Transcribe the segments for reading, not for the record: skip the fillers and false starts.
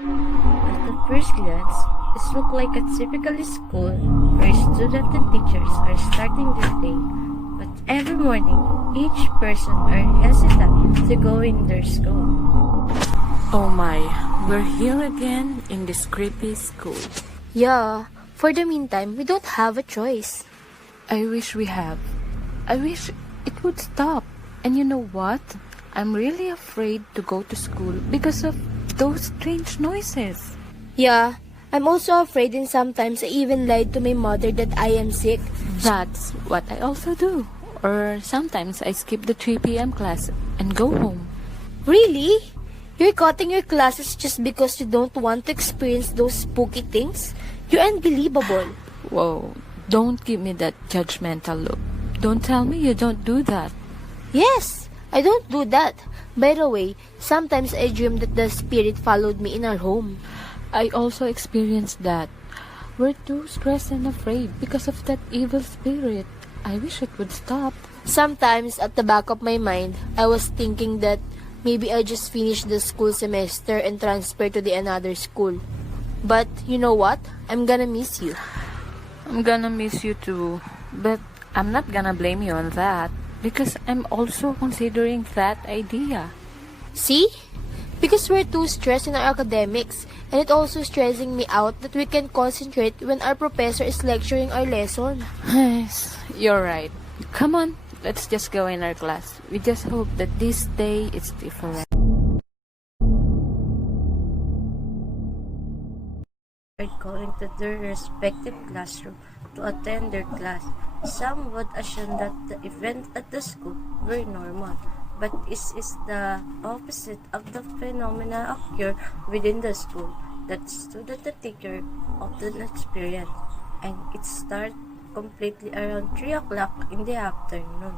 At the first glance, it looks like a typical school where students and teachers are starting their day. But every morning, each person are hesitant to go in their school. Oh my, we're here again in this creepy school. Yeah, for the meantime, we don't have a choice. I wish we have. I wish it would stop. And you know what? I'm really afraid to go to school because of those strange noises. Yeah, I'm also afraid and sometimes I even lied to my mother that I am sick. That's what I also do. Or sometimes I skip the 3 p.m. class and go home. Really? You're cutting your classes just because you don't want to experience those spooky things? You're unbelievable. Whoa, don't give me that judgmental look. Don't tell me you don't do that. Yes, I don't do that. By the way, sometimes I dream that the spirit followed me in our home. I also experienced that. We're too stressed and afraid because of that evil spirit. I wish it would stop. Sometimes at the back of my mind, I was thinking that maybe I just finish the school semester and transfer to the another school. But you know what? I'm gonna miss you. I'm gonna miss you too. But I'm not gonna blame you on that because I'm also considering that idea. See? Because we're too stressed in our academics, and it also stressing me out that we can concentrate when our professor is lecturing our lesson. Yes, you're right. Come on, let's just go in our class. We just hope that this day is different. Are going to their respective classroom to attend their class. Some would assume that the event at the school were normal, but it is the opposite of the phenomena occur within the school that student and teacher often experience, and it starts completely around 3 o'clock in the afternoon.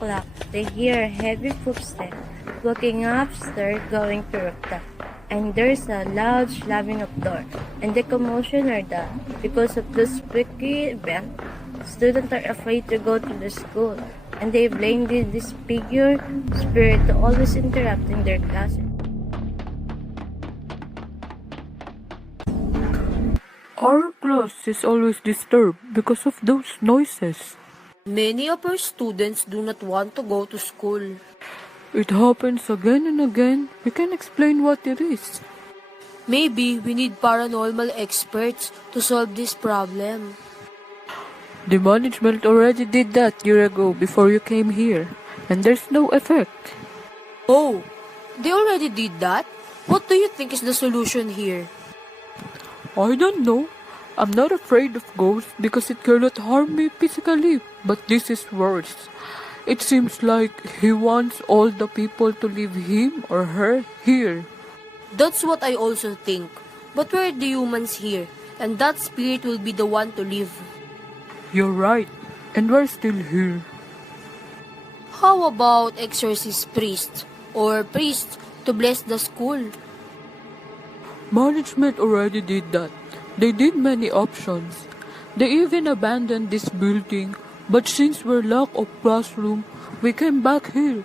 O'clock, they hear a heavy footstep walking upstairs going to rooftop. And there's a loud slamming of door. And the commotion are done because of the spooky event. Students are afraid to go to the school, and they blame the disfigured spirit to always interrupting their classes. Our class is always disturbed because of those noises. Many of our students do not want to go to school. It happens again and again. We can explain what it is. Maybe we need paranormal experts to solve this problem. The management already did that year ago before you came here, and there's no effect. Oh, they already did that? What do you think is the solution here? I don't know. I'm not afraid of ghosts because it cannot harm me physically, but this is worse. It seems like he wants all the people to leave him or her here. That's what I also think. But we're the humans here, and that spirit will be the one to leave. You're right, and we're still here. How about exorcist priest or priest to bless the school? Management already did that. They did many options. They even abandoned this building, but since we're lack of classroom, we came back here.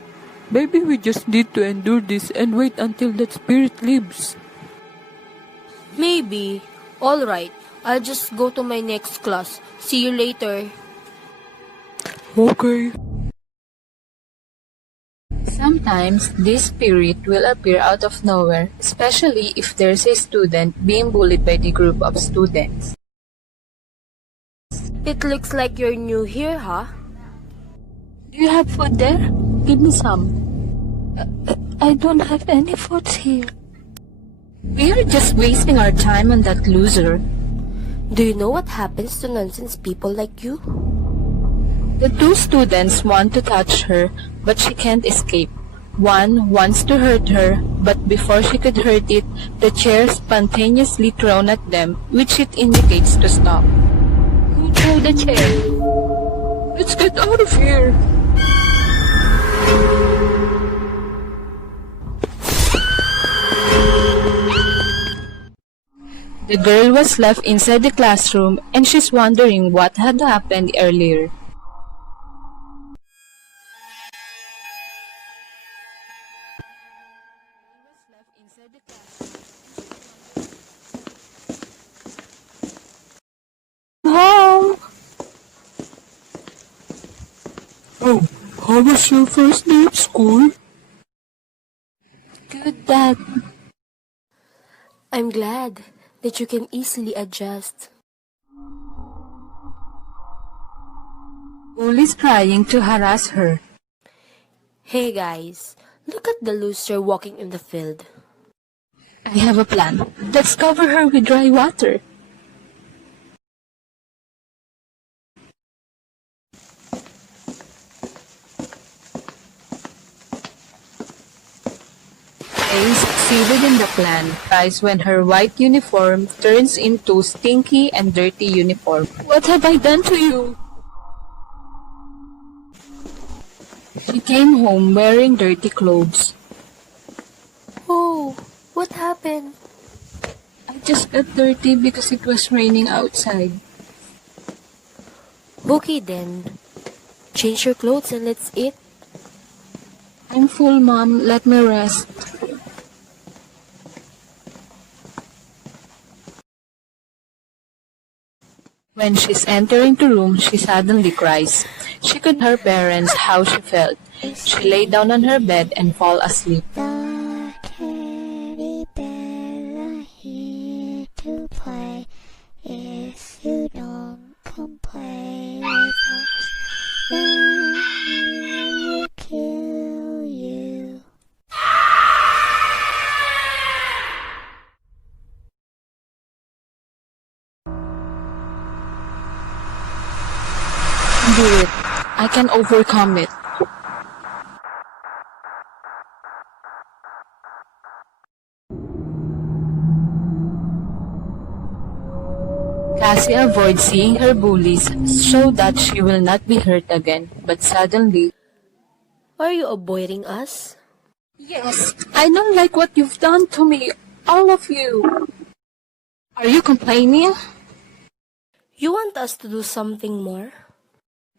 Maybe we just need to endure this and wait until that spirit leaves. Maybe. Alright, I'll just go to my next class. See you later. Okay. Sometimes this spirit will appear out of nowhere, especially if there's a student being bullied by the group of students. It looks like you're new here, huh? Do you have food there? Give me some. I don't have any food here. We are just wasting our time on that loser. Do you know what happens to nonsense people like you? The two students want to touch her, but she can't escape. One wants to hurt her, but before she could hurt it, the chair spontaneously thrown at them, which it indicates to stop. Who threw the chair? Let's get out of here! The girl was left inside the classroom and she's wondering what had happened earlier. Mom! Oh, how was your first day at school? Good, Dad. I'm glad that you can easily adjust. Bully's trying to harass her. Hey guys, look at the loser walking in the field. I have a plan. Let's cover her with dry water. They succeeded in the plan, guys, when her white uniform turns into stinky and dirty uniform. What have I done to you? She came home wearing dirty clothes. Oh, what happened? I just got dirty because it was raining outside. Okay then, change your clothes and let's eat. I'm full, Mom. Let me rest. When she's entering the room, she suddenly cries. She could tell her parents how she felt. She lay down on her bed and fall asleep. The teddy bear are here to play. If you don't come play with us, then we will kill you. Do it. I can overcome it. Cassie avoids seeing her bullies so that she will not be hurt again. But suddenly, Are you avoiding us? yes, I don't like what you've done to me, all of you. Are you complaining? You want us to do something more?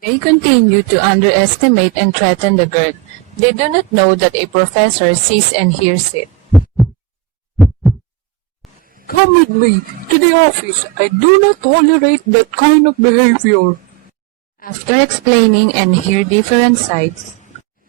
They continue to underestimate and threaten the girl. They do not know that a professor sees and hears it. Come with me to the office. I do not tolerate that kind of behavior. After explaining and hear different sides,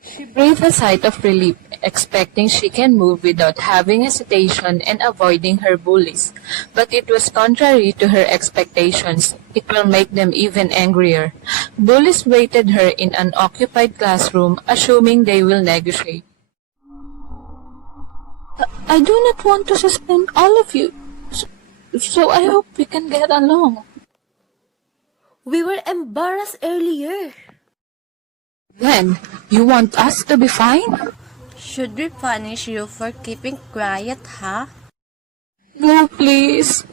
she breathed a sigh of relief, expecting she can move without having hesitation and avoiding her bullies. But it was contrary to her expectations. It will make them even angrier. Bullies waited her in an occupied classroom, assuming they will negotiate. I do not want to suspend all of you, so I hope we can get along. We were embarrassed earlier. Then, you want us to be fine? Should we punish you for keeping quiet, huh? No, please.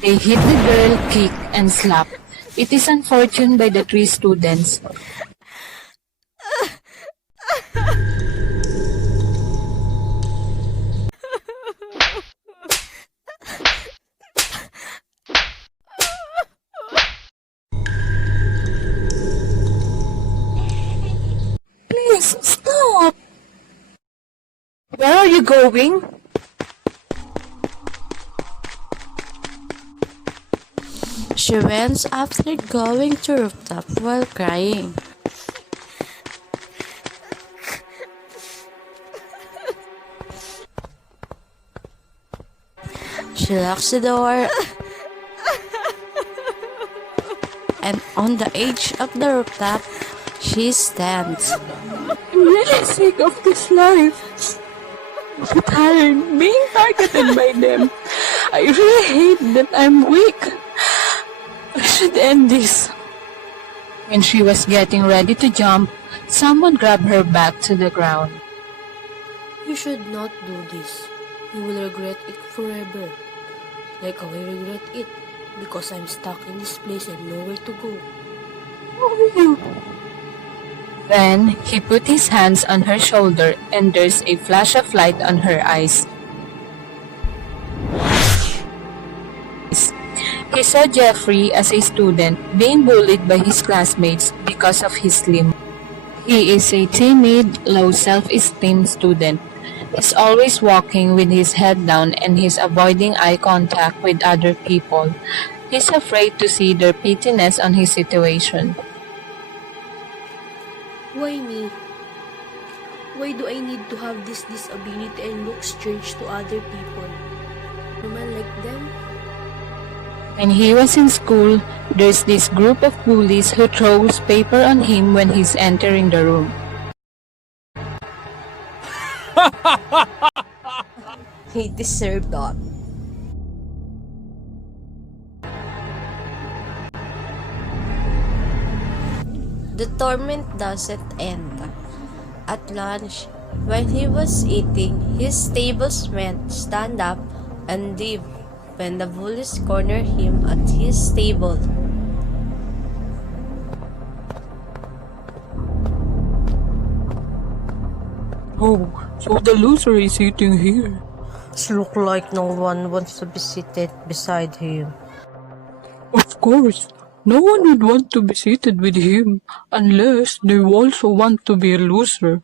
They hit the girl, kick, and slap. It is unfortunate by the three students. Please, stop! Where are you going? She went after going to rooftop while crying. She locks the door and on the edge of the rooftop, she stands. I'm really sick of this life. I'm tired being targeted by them. I really hate that I'm weak. I should end this. When she was getting ready to jump, someone grabbed her back to the ground. You should not do this. You will regret it forever. Like how I regret it. Because I'm stuck in this place and nowhere to go. Who are you? Then he put his hands on her shoulder and there's a flash of light on her eyes. He saw Jeffrey as a student being bullied by his classmates because of his slim. He is a timid, low self-esteem student. He's always walking with his head down and he's avoiding eye contact with other people. He's afraid to see their pittiness on his situation. Why me? Why do I need to have this disability and look strange to other people? Am I like them? When he was in school, there's this group of bullies who throws paper on him when he's entering the room. He deserved that. The torment doesn't end. At lunch, when he was eating, his tables went stand up and leave when the bullies cornered him at his table. Oh, so the loser is sitting here. It looks like no one wants to be seated beside him. Of course, no one would want to be seated with him unless they also want to be a loser.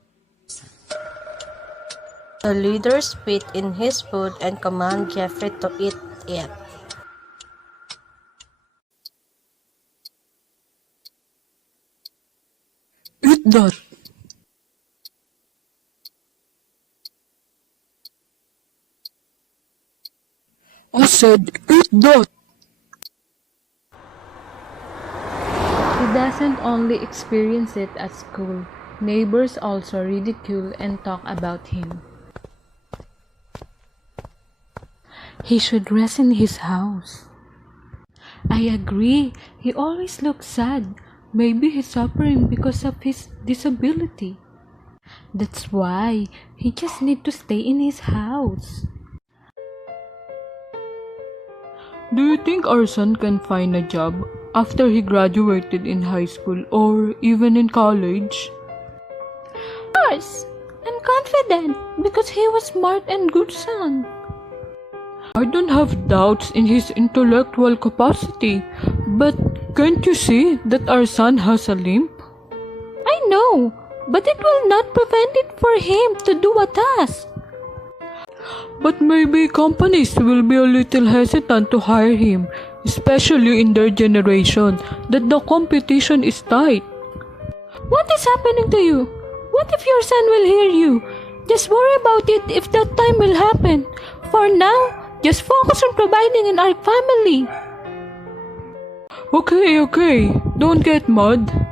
The leader spit in his food and commanded Jeffrey to eat it. Eat that. I said, eat that. He doesn't only experience it at school. Neighbors also ridicule and talk about him. He should rest in his house. I agree. He always looks sad. Maybe he's suffering because of his disability. That's why he just need to stay in his house. Do you think our son can find a job after he graduated in high school or even in college? Of course, I'm confident because he was smart and good son. I don't have doubts in his intellectual capacity, but can't you see that our son has a limp? I know, but it will not prevent it for him to do a task. But maybe companies will be a little hesitant to hire him, especially in their generation, that the competition is tight. What is happening to you? What if your son will hear you? Just worry about it if that time will happen. For now, just focus on providing in our family. Okay, don't get mad.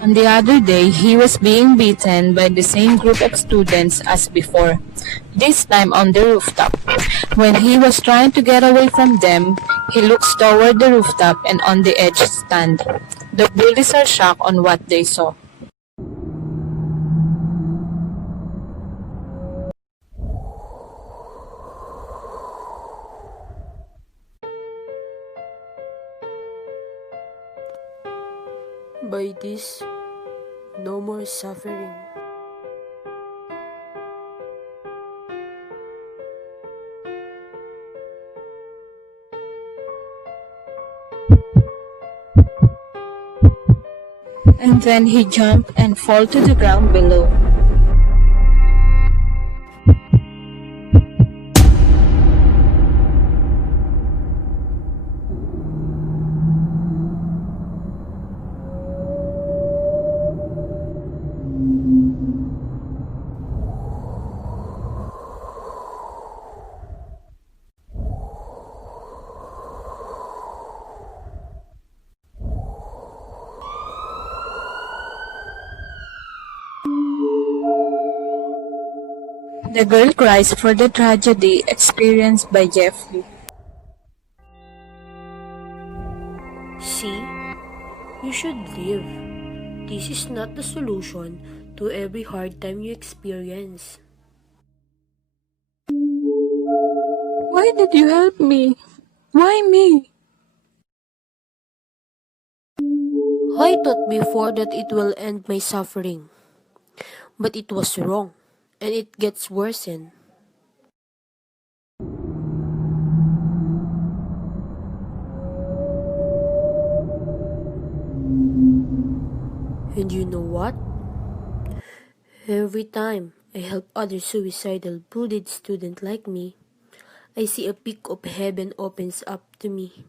On the other day, he was being beaten by the same group of students as before, this time on the rooftop. When he was trying to get away from them, he looks toward the rooftop and on the edge stand. The bullies are shocked on what they saw. By this, no more suffering. And then he jumped and fall to the ground below. The girl cries for the tragedy experienced by Jeffrey. See? You should leave. This is not the solution to every hard time you experience. Why did you help me? Why me? I thought before that it will end my suffering, but it was wrong, and it gets worsened. And you know what? Every time I help other suicidal, bullied student like me, I see a peak of heaven opens up to me.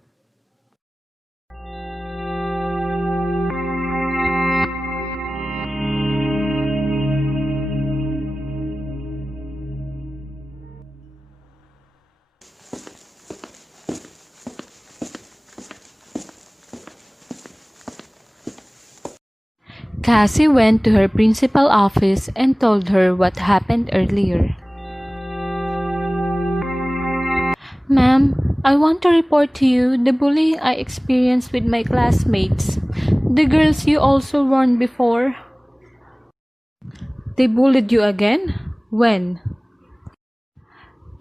Cassie went to her principal office and told her what happened earlier. Ma'am, I want to report to you the bullying I experienced with my classmates. The girls you also warned before. They bullied you again? When?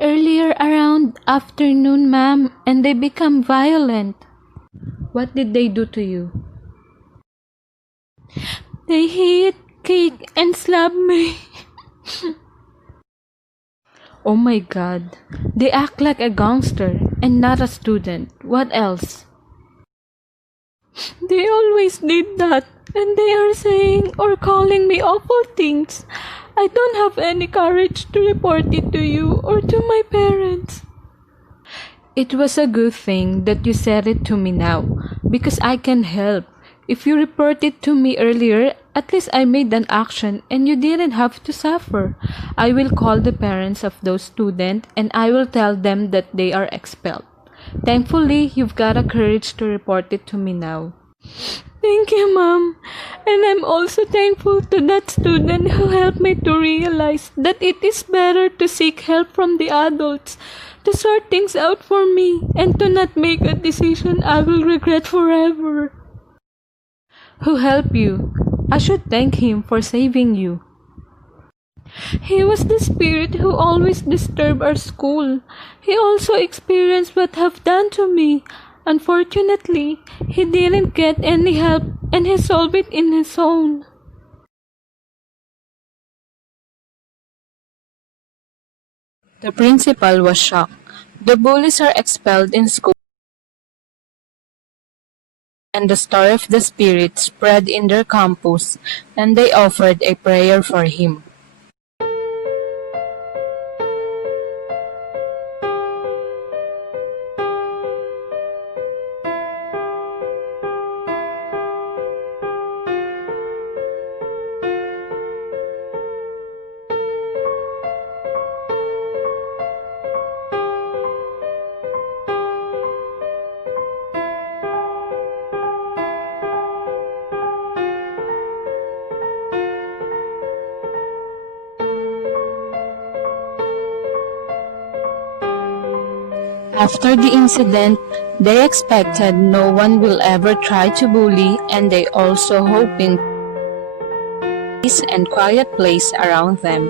Earlier around afternoon, ma'am, and they become violent. What did they do to you? They hit, kick, and slap me. Oh my god. They act like a gangster and not a student. What else? They always did that, and they are saying or calling me awful things. I don't have any courage to report it to you or to my parents. It was a good thing that you said it to me now, because I can help. If you reported to me earlier, at least I made an action and you didn't have to suffer. I will call the parents of those students and I will tell them that they are expelled. Thankfully, you've got a courage to report it to me now. Thank you, Mom. And I'm also thankful to that student who helped me to realize that it is better to seek help from the adults, to sort things out for me, and to not make a decision I will regret forever. Who helped you? I should thank him for saving you. He was the spirit who always disturbed our school. He also experienced what have done to me. Unfortunately, he didn't get any help and he solved it in his own. The principal was shocked. The bullies are expelled in school, and the story of the spirit spread in their campus, and they offered a prayer for him. After the incident, they expected no one will ever try to bully, and they also hoping peace and quiet place around them.